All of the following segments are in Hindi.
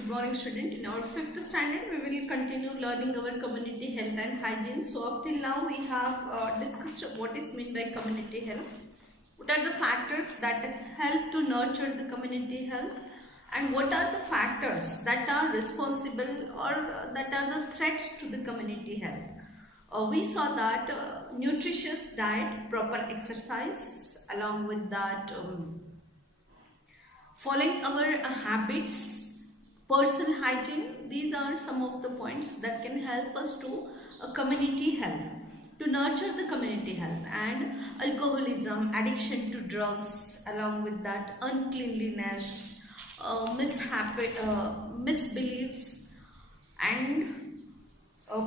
Good morning, student. In our 5th standard, we will continue learning our community health and hygiene. So up till now, we have discussed what is meant by community health. What are the factors that help to nurture the community health, and what are the factors that are responsible or that are the threats to the community health. We saw that nutritious diet, proper exercise, along with that following our habits, personal hygiene. These are some of the points that can help us to community health, to nurture the community health. And alcoholism, addiction to drugs, along with that uncleanliness, misbeliefs, and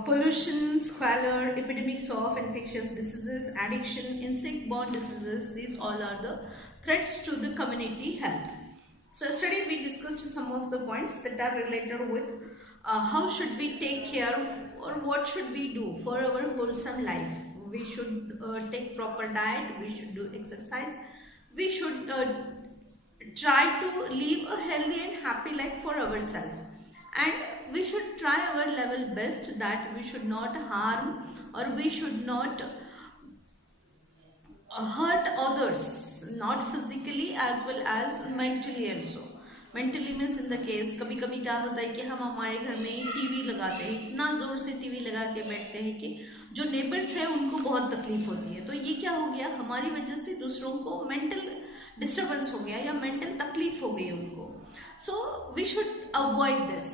pollution, squalor, epidemics of infectious diseases, addiction, insect-borne diseases. These all are the threats to the community health. So yesterday we discussed some of the points that are related with how should we take care of, or what should we do for our wholesome life. We should take proper diet, we should do exercise, we should try to live a healthy and happy life for ourselves, and we should try our level best that we should not harm or we should not hurt others, not physically as well as mentally also. Mentally means in the case कभी कभी क्या होता है कि हम हमारे घर में टीवी लगाते हैं, इतना ज़ोर से टीवी लगा के बैठते हैं कि जो नेबर्स है उनको बहुत तकलीफ होती है. तो ये क्या हो गया, हमारी वजह से दूसरों को मेंटल डिस्टर्बेंस हो गया या मेंटल तकलीफ हो गई उनको. So we should avoid this.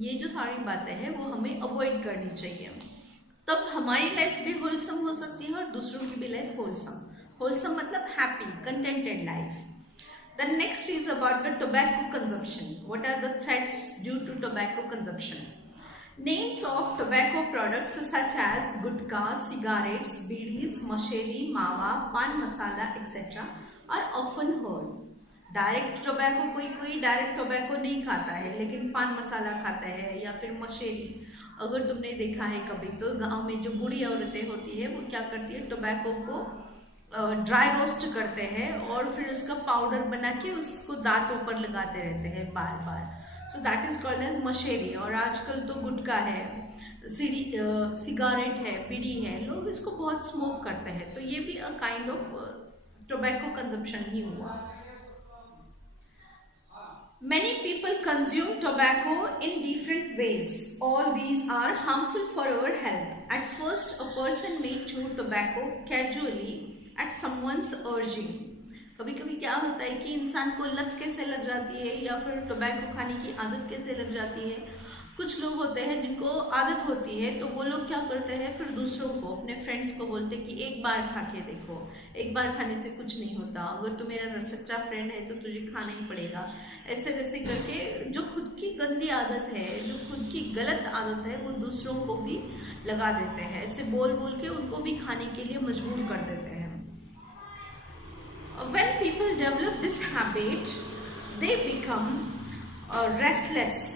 ये जो सारी बातें हैं वो हमें अवॉइड करनी चाहिए. तब हमारी लाइफ भी होलसम हो सकती है और दूसरों की भी लाइफ होलसम. होलसम मतलब happy, contented life. The next is about the tobacco consumption. What are the threats due to tobacco consumption? Names of tobacco products such as gutka, cigarettes, bidis, masheri, mawa, pan masala, etc. are often heard. Direct tobacco कोई डायरेक्ट टोबैको नहीं खाता है, लेकिन पान मसाला खाता है या फिर मशेरी. अगर तुमने देखा है कभी तो गांव में जो बूढ़ी औरतें होती है वो क्या करती है, टोबैको को ड्राई रोस्ट करते हैं और फिर उसका पाउडर बना के उसको दांतों पर लगाते रहते हैं बार बार. So that is called as masheri. और आजकल तो गुटखा है, सिगारेट है, बीड़ी है, लोग इसको बहुत स्मोक करते हैं. तो ये भी a kind of tobacco consumption ही हुआ. Many people consume tobacco in different ways. All these are harmful for our health. At first, a person may chew tobacco casually at someone's urging. कभी कभी क्या होता है कि इंसान को लत कैसे लग जाती है या फिर टोबैको खाने की आदत कैसे लग जाती है. कुछ लोग होते हैं जिनको आदत होती है, तो वो लोग क्या करते हैं, फिर दूसरों को, अपने फ्रेंड्स को बोलते हैं कि एक बार खा के देखो, एक बार खाने से कुछ नहीं होता, अगर तू मेरा सच्चा फ्रेंड है तो तुझे खाना ही पड़ेगा. ऐसे वैसे करके जो खुद की गंदी आदत है, जो खुद की गलत आदत है, वो दूसरों को भी लगा देते हैं. ऐसे बोल बोल के उनको भी खाने के लिए मजबूर कर देते हैं. When people develop this habit, they become restless.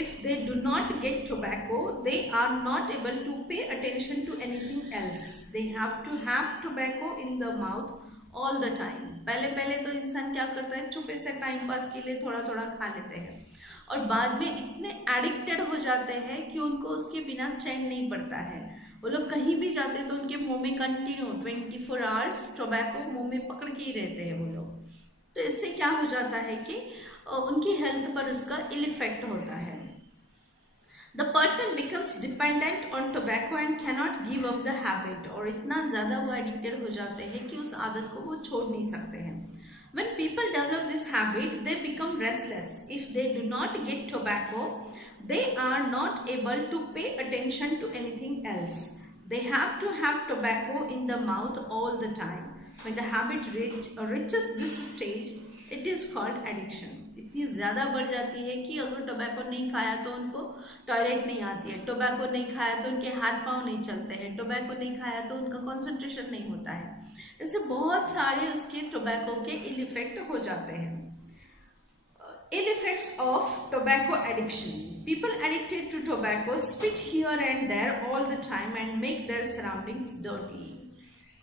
If they do not get tobacco, they are not able to pay attention to anything else. They have to have tobacco in the mouth all the time. पहले तो इंसान क्या करता है, चुपे से टाइम पास के लिए थोड़ा थोड़ा खा लेते हैं और बाद में इतने एडिक्टेड हो जाते हैं कि उनको उसके बिना चैन नहीं पड़ता है. वो लोग कहीं भी जाते हैं तो उनके मुंह में कंटिन्यू 24 आवर्स टोबैको मुंह में पकड़ के ही रहते हैं वो लोग. तो इससे क्या हो जाता है कि उनकी हेल्थ पर उसका इल इफेक्ट होता है. The person becomes dependent on tobacco and cannot give up the habit. और इतना ज़्यादा वो एडिक्टेड हो जाते हैं कि उस आदत को वो छोड़ नहीं सकते हैं. When people develop this habit, they become restless. If they do not get tobacco, they are not able to pay attention to anything else. They have to have tobacco in the mouth all the time. When the habit reaches this stage, it is called addiction. इतनी ज़्यादा बढ़ जाती है कि अगर टोबैको नहीं खाया तो उनको टॉयलेट नहीं आती है, टोबैको नहीं खाया तो उनके हाथ पांव नहीं चलते हैं, टोबैको नहीं खाया तो उनका कंसंट्रेशन नहीं होता है. ऐसे बहुत सारे उसके टोबैको के इल इफेक्ट हो जाते हैं. Ill effects of tobacco addiction. People addicted to tobacco spit here and there all the time and make their surroundings dirty.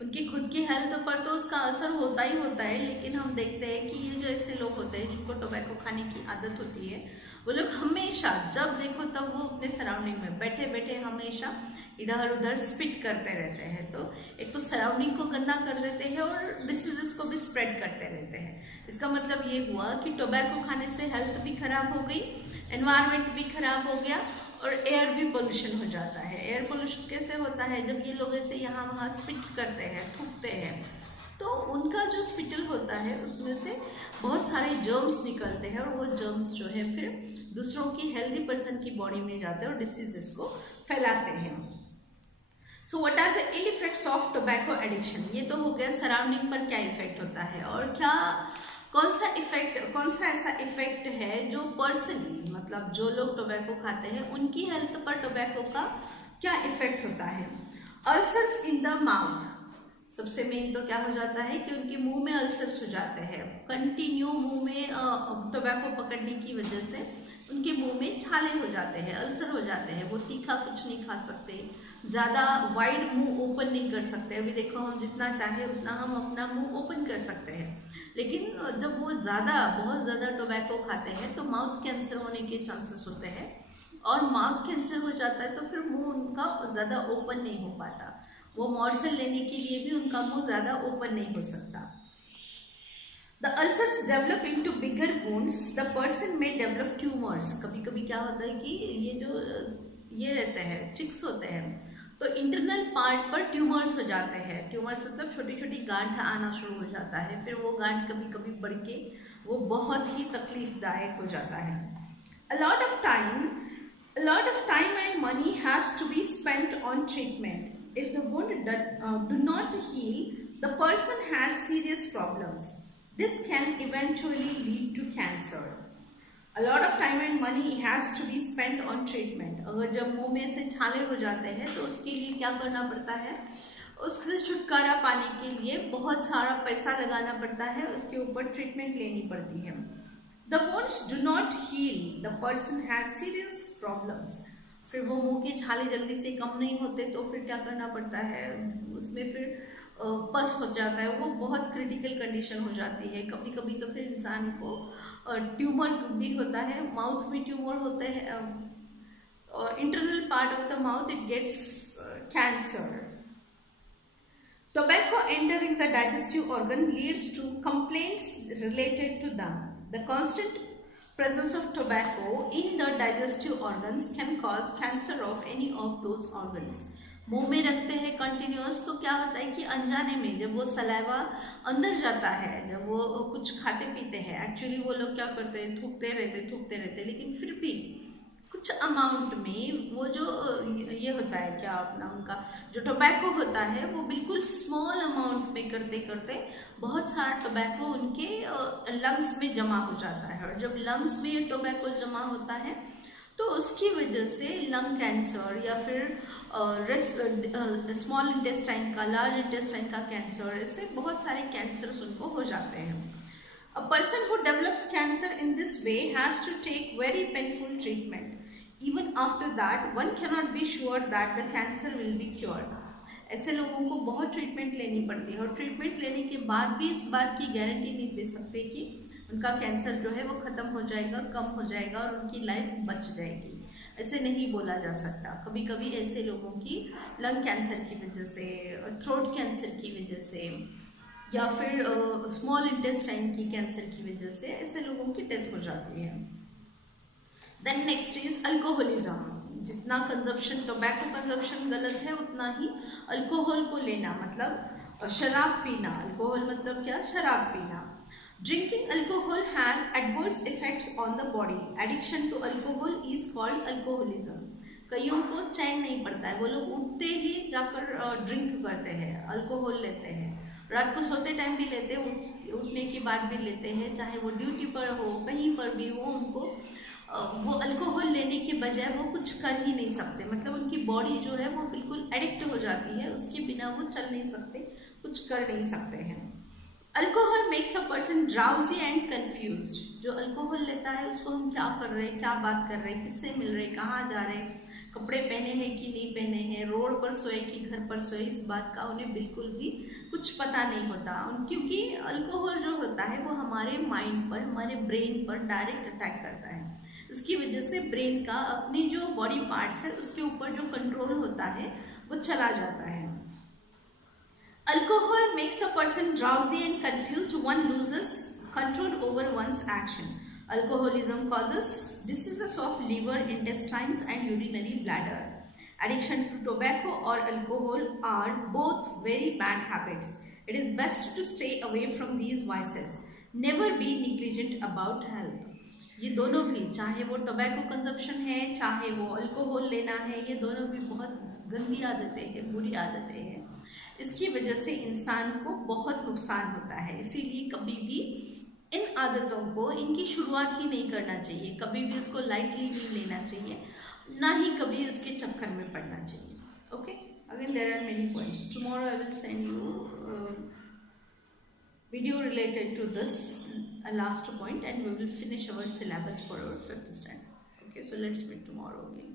उनकी खुद की हेल्थ पर तो उसका असर होता ही होता है, लेकिन हम देखते हैं कि ये जो ऐसे लोग होते हैं जिनको टोबैको खाने की आदत होती है, वो लोग हमेशा जब देखो तब वो अपने सराउंडिंग में बैठे बैठे हमेशा इधर उधर स्पिट करते रहते हैं। तो एक तो सराउंडिंग को गंदा कर देते हैं और डिसीजेस को भी स्प्रेड करते रहते हैं। इसका मतलब ये हुआ कि टोबैको खाने से हेल्थ भी खराब हो गई, एनवायरनमेंट भी खराब हो गया और एयर भी पोल्यूशन हो जाता है। एयर पोल्यूशन कैसे होता है? जब ये लोग ऐसे यहाँ वहाँ स्पिट करते हैं, थूकते हैं, तो उनका जो स्पिटल होता है उसमें से बहुत सारे जर्म्स निकलते हैं और वो जर्म्स जो है फिर दूसरों की हेल्दी पर्सन की बॉडी में जाते हैं और डिसीजेस को फैलाते हैं। So what are the ill effects of tobacco addiction? ये तो हो गया सराउंडिंग पर क्या इफेक्ट होता है और क्या कौन सा ऐसा इफेक्ट है जो पर्सन, मतलब जो लोग टोबैको खाते हैं उनकी हेल्थ पर टोबैको का क्या इफेक्ट होता है? अल्सर्स इन द माउथ, सबसे मेन तो क्या हो जाता है कि उनके मुंह में अल्सर्स हो जाते हैं। कंटिन्यू मुंह में टोबैको पकड़ने की वजह से उनके मुंह में छाले हो जाते हैं, अल्सर हो जाते हैं। वो तीखा कुछ नहीं खा सकते, ज़्यादा वाइड मुंह ओपन नहीं कर सकते। अभी देखो हम जितना चाहे उतना हम अपना मुंह ओपन कर सकते हैं, लेकिन जब वो बहुत ज़्यादा टोबैको खाते हैं तो माउथ कैंसर होने के चांसेस होते हैं और माउथ कैंसर हो जाता है तो फिर मुंह उनका ज़्यादा ओपन नहीं हो पाता। वो मॉर्सल लेने के लिए भी उनका मुंह ज़्यादा ओपन नहीं हो सकता। The ulcers develop into bigger wounds. The person may develop tumors. कभी कभी क्या होता है कि ये रहते हैं, चिक्स होते हैं, तो इंटरनल पार्ट पर ट्यूमर्स हो जाते हैं। ट्यूमर्स मतलब छोटी छोटी गांठ आना शुरू हो जाता है, फिर वो गांठ कभी कभी बढ़ के वो बहुत ही तकलीफदायक हो जाता है। A lot of time and money has to be spent on treatment. If the wound do not heal, the person has serious problems. This can eventually lead to cancer. A lot of time and money has to be spent on treatment. अगर जब मुंह में से छाले हो जाते हैं तो उसके लिए क्या करना पड़ता है? उससे छुटकारा पाने के लिए बहुत सारा पैसा लगाना पड़ता है, उसके ऊपर ट्रीटमेंट लेनी पड़ती है। The wounds do not heal. The person has serious problems. फिर वो मुंह के छाले जल्दी से कम नहीं होते तो फिर क्या करना पड़ता है? उसमें फिर पस हो जाता है, वो बहुत क्रिटिकल कंडीशन हो जाती है। कभी कभी तो फिर इंसान को ट्यूमर भी होता है, माउथ में ट्यूमर होते हैं, internal part of the mouth it gets cancer. Tobacco entering the digestive organ leads to complaints related to them. The constant presence of tobacco in the digestive organs can cause cancer of any of those organs. मुंह में रखते हैं कंटिन्यूअस तो क्या होता है कि अनजाने में जब वो सलाइवा अंदर जाता है, जब वो कुछ खाते पीते हैं, एक्चुअली वो लोग क्या करते हैं, थूकते रहते, लेकिन फिर भी कुछ अमाउंट में वो जो ये होता है क्या अपना उनका जो टोबैको होता है वो बिल्कुल स्मॉल अमाउंट में करते करते बहुत सारा टोबैको उनके लंग्स में जमा हो जाता है। और जब लंग्स में ये टोबैको जमा होता है तो उसकी वजह से लंग कैंसर या फिर स्मॉल इंटेस्टाइन का, लार्ज इंटेस्टाइन का कैंसर, ऐसे बहुत सारे कैंसर्स उनको हो जाते हैं। A person who develops cancer in this way has to take very painful treatment. Even after that, one cannot be sure that the cancer will be cured. ऐसे लोगों को बहुत ट्रीटमेंट लेनी पड़ती है और ट्रीटमेंट लेने के बाद भी इस बात की गारंटी नहीं दे सकते कि उनका कैंसर जो है वो ख़त्म हो जाएगा, कम हो जाएगा और उनकी लाइफ बच जाएगी। ऐसे नहीं बोला जा सकता। कभी कभी ऐसे लोगों की लंग कैंसर की वजह से, थ्रोट कैंसर की वजह से या फिर स्मॉल इंटेस्टाइन की कैंसर की वजह से ऐसे लोगों की डेथ हो जाती है। Then next is alcoholism. जितना कंजप्शन, टोबैको कंजप्शन गलत है उतना ही अल्कोहल को लेना, मतलब शराब पीना। अल्कोहल मतलब क्या? शराब पीना। Drinking alcohol has adverse effects on the body. Addiction to alcohol is called alcoholism. कईयों को चैन नहीं पड़ता है, वो लोग उठते ही जाकर ड्रिंक करते हैं, अल्कोहल लेते हैं, रात को सोते टाइम भी लेते हैं, उठने के बाद भी लेते हैं, चाहे वो ड्यूटी पर हो, कहीं पर भी हो, उनको वो अल्कोहल लेने के बजाय वो कुछ कर ही नहीं सकते। मतलब उनकी बॉडी जो है वो बिल्कुल एडिक्ट हो जाती है, उसके बिना वो चल नहीं सकते, कुछ कर नहीं सकते हैं। Alcohol makes a person drowsy and confused. जो अल्कोहल लेता है उसको हम क्या कर रहे हैं, क्या बात कर रहे हैं, किससे मिल रहे हैं, कहाँ जा रहे हैं, कपड़े पहने हैं कि नहीं पहने हैं, रोड पर सोए कि घर पर सोए, इस बात का उन्हें बिल्कुल भी कुछ पता नहीं होता. क्योंकि अल्कोहल जो होता है वो हमारे माइंड पर, हमारे ब्रेन पर डायरेक्ट अटैक करता है. उसकी वजह से ब्रेन का अपनी जो बॉडी पार्ट्स है उसके ऊपर जो कंट्रोल होता है वो चला जाता है. Alcohol makes a person drowsy and confused. One loses control over one's action. Alcoholism causes diseases of liver, intestines, and urinary bladder. Addiction to tobacco or alcohol are both very bad habits. It is best to stay away from these vices. Never be negligent about health. ये दोनों भी, चाहे वो टोबैको कंजप्शन है, चाहे वो अल्कोहल लेना है, ये दोनों भी बहुत गंदी आदतें हैं, बुरी आदतें हैं. इसकी वजह से इंसान को बहुत नुकसान होता है. इसीलिए कभी भी इन आदतों को, इनकी शुरुआत ही नहीं करना चाहिए. कभी भी इसको लाइटली नहीं लेना चाहिए, ना ही कभी इसके चक्कर में पड़ना चाहिए. Okay, again there are many points. Tomorrow I will send you video related to this last point, and we will finish our syllabus for our 5th standard. Okay, so let's meet tomorrow again.